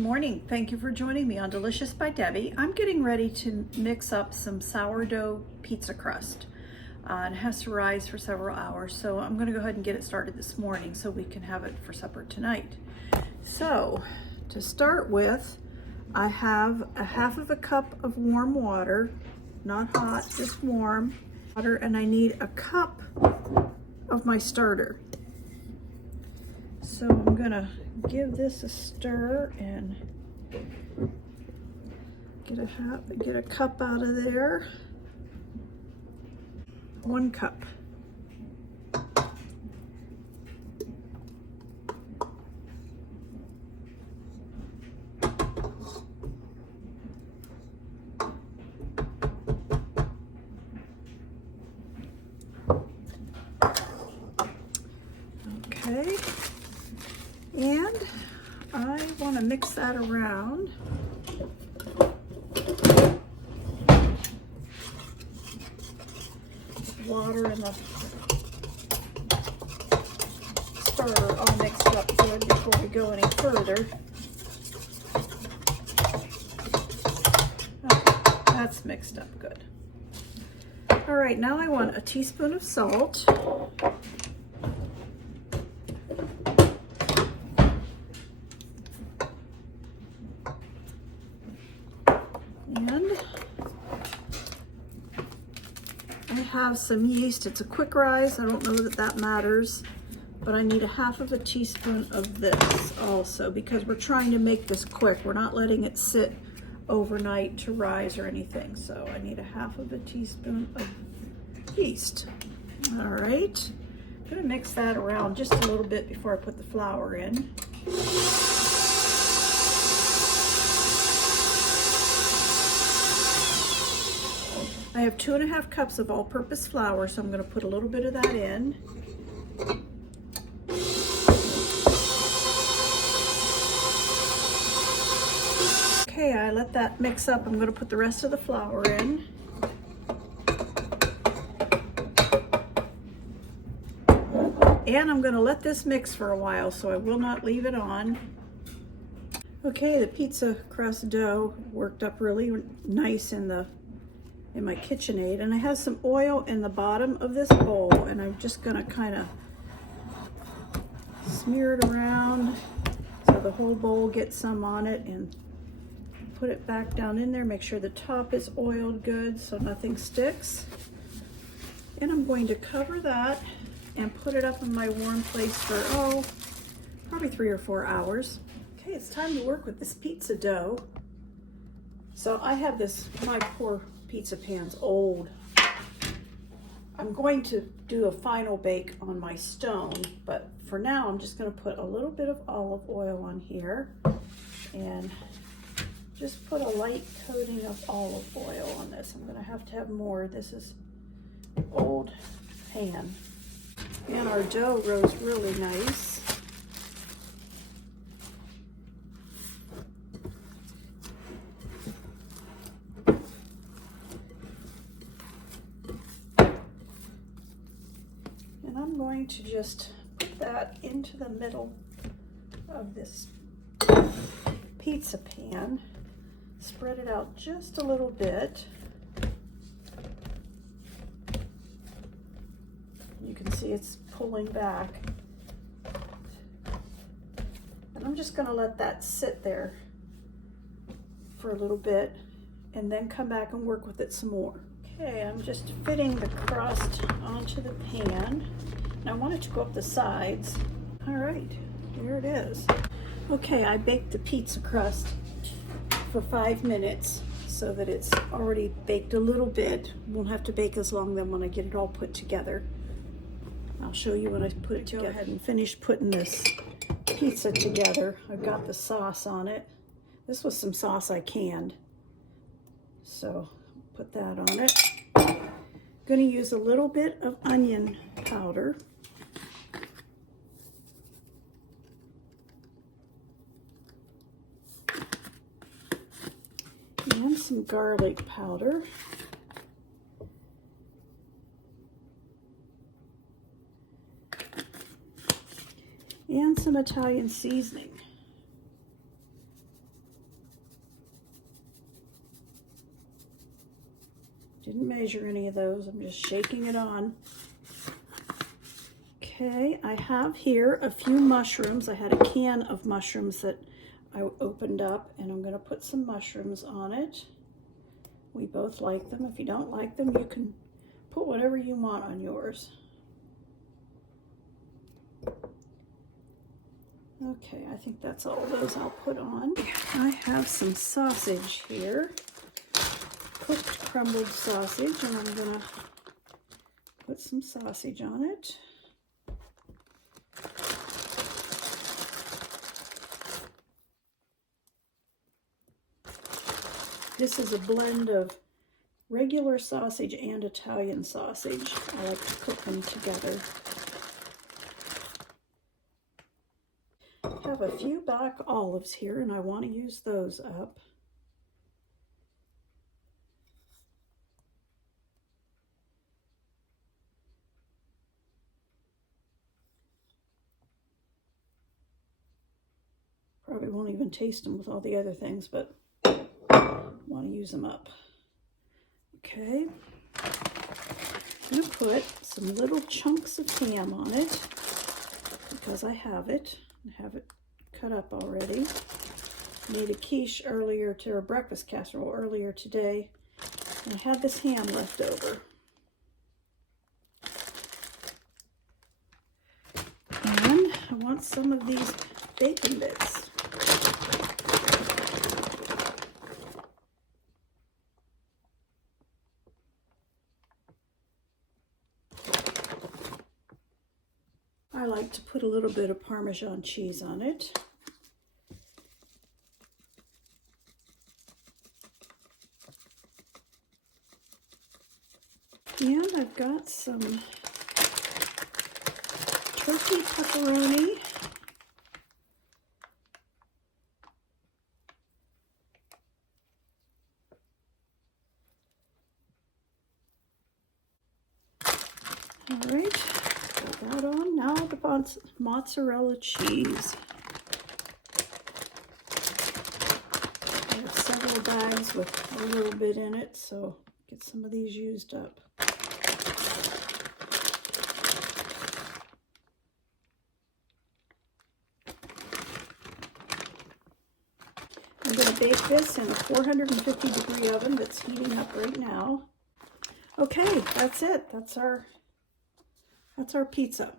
morning. Thank you for joining me on Delicious by Debbie. I'm getting ready to mix up some sourdough pizza crust. It has to rise for several hours, so I'm going to go ahead and get it started this morning so we can have it for supper tonight. So, to start with, I have a half of a cup of warm water, not hot, just warm water, and I need a cup of my starter. So I'm gonna give this a stir and get a cup out of there. 1 cup. Okay. And I want to mix that around. Water and the starter all mixed up good before we go any further. Okay, that's mixed up good. All right, now I want a teaspoon of salt. And I have some yeast. It's a quick rise. I don't know that that matters, but I need a half of a teaspoon of this also because we're trying to make this quick. We're not letting it sit overnight to rise or anything. So I need a half of a teaspoon of yeast. All right. I'm going to mix that around just a little bit before I put the flour in. I have 2½ cups of all-purpose flour, so I'm going to put a little bit of that in. Okay, I let that mix up. I'm going to put the rest of the flour in. And I'm going to let this mix for a while, so I will not leave it on. Okay, the pizza crust dough worked up really nice in my KitchenAid, and I have some oil in the bottom of this bowl, and I'm just gonna kind of smear it around so the whole bowl gets some on it, and put it back down in there. Make sure the top is oiled good so nothing sticks. And I'm going to cover that and put it up in my warm place for, probably 3 or 4 hours. Okay, it's time to work with this pizza dough. So I have my poor pizza pan's old. I'm going to do a final bake on my stone, but for now I'm just going to put a little bit of olive oil on here and just put a light coating of olive oil on this. I'm going to have more. This is an old pan. And our dough rose really nice. I'm going to just put that into the middle of this pizza pan, spread it out just a little bit. You can see it's pulling back. And I'm just going to let that sit there for a little bit and then come back and work with it some more. Okay, I'm just fitting the crust onto the pan. And I want it to go up the sides. All right, here it is. Okay, I baked the pizza crust for 5 minutes so that it's already baked a little bit. Won't have to bake as long then when I get it all put together. I'll show you when I put it together. Go ahead and finish putting this pizza together. I've got the sauce on it. This was some sauce I canned. So put that on it. Going to use a little bit of onion powder. And some garlic powder. And some Italian seasoning. Didn't measure any of those. I'm just shaking it on. Okay, I have here a few mushrooms. I had a can of mushrooms that I opened up, and I'm going to put some mushrooms on it. We both like them. If you don't like them, you can put whatever you want on yours. Okay, I think that's all those I'll put on. I have some sausage here, cooked crumbled sausage, and I'm going to put some sausage on it. This is a blend of regular sausage and Italian sausage. I like to cook them together. I have a few black olives here, and I want to use those up. Probably won't even taste them with all the other things, but want to use them up. Okay, I'm going to put some little chunks of ham on it because I have it. I have it cut up already. Made a quiche earlier to a breakfast casserole earlier today, and I had this ham left over. And I want some of these bacon bits. I like to put a little bit of Parmesan cheese on it. And I've got some turkey pepperoni. All right, got that on. Now the mozzarella cheese. I have several bags with a little bit in it, so get some of these used up. I'm going to bake this in a 450-degree oven that's heating up right now. Okay, that's it. That's our pizza.